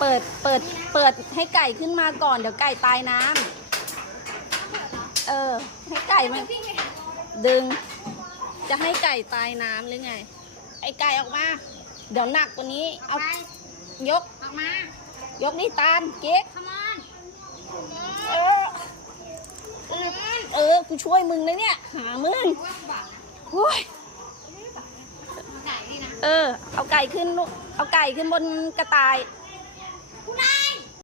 เปิดให้ไก่ขึ้นมาก่อนเดี๋ยวไก่ตายน้ำให้ไก่มันดึงจะให้ไก่ตายน้ำหรือไงไอ้ไก่ออกมาเดี๋ยวหนักกว่านี้เอายกออกมายกนี่ตาลเก๊กกูช่วยมึงนะเนี่ยหามึงโอ้ยเอาไก่ขึ้นบนกระต่าย